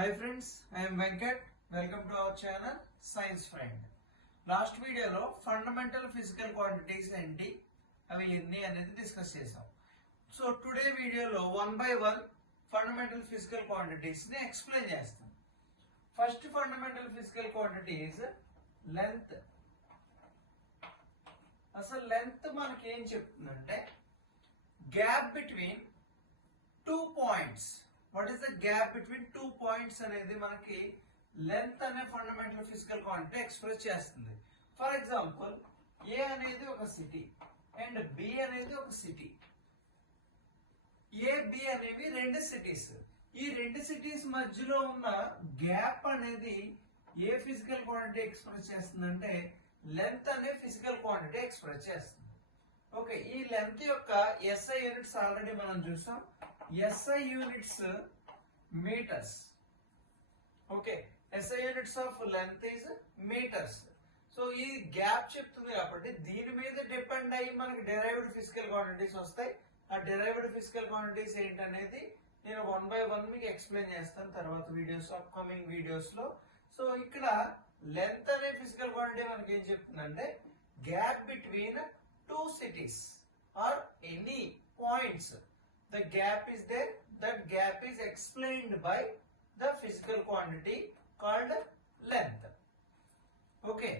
Hi friends, I am Venkat. Welcome to our channel Science Friend. Last video లో fundamental physical quantities ఏంటి అవి ఎన్ని అనేది discuss చేసాం. సో టుడే వీడియోలో one by one fundamental physical quantities ని explain చేస్తాం. First fundamental physical quantity is length. అసలు లెంత్ మనకి ఏం చెప్తుందంటే gap between two points. What is the gap between two points అనేది మనకి లెంత్ అనే ఫండమెంటల్ ఫిజికల్ క్వాంటిటీ ఎక్స్ప్రెస్ చేస్తుంది. ఫర్ ఎగ్జాంపుల్ ఏ అనేది ఒక సిటీ అండ్ బి అనేది ఒక సిటీ. ఏ బి అనేవి రెండు సిటీస్. ఈ రెండు సిటీస్ మధ్యలో ఉన్న గ్యాప్ అనేది ఏ ఫిజికల్ క్వాంటిటీ ఎక్స్ప్రెస్ చేస్తుందంటే లెంత్ అనే ఫిజికల్ క్వాంటిటీ ఎక్స్ప్రెస్ చేస్తుంది. ఓకే, ఈ లెంత్ యొక్క ఎస్ఐ యూనిట్స్ ఆల్రెడీ మనం చూసాం. SI units meters. Okay, SI units of length is meters. So ఈ గ్యాప్ చెప్తుంది కాబట్టి దీని మీద డిపెండ్ అయ్యి మనకి డెరైవ్డ్ ఫిజికల్ క్వాంటిటీస్ వస్తాయి. ఆ డెరైవ్డ్ ఫిజికల్ క్వాంటిటీస్ ఏంటనేది నేను వన్ బై వన్ మీకు ఎక్స్ప్లెయిన్ చేస్తాను తర్వాత వీడియోస్, అప్కమింగ్ వీడియోస్ లో. సో ఇక్కడ లెంత్ అనే ఫిజికల్ క్వాంటిటీ మనకి ఏం చెప్తుందంటే gap between two cities or any points. The gap is there. That gap is explained by the physical quantity called length. Okay,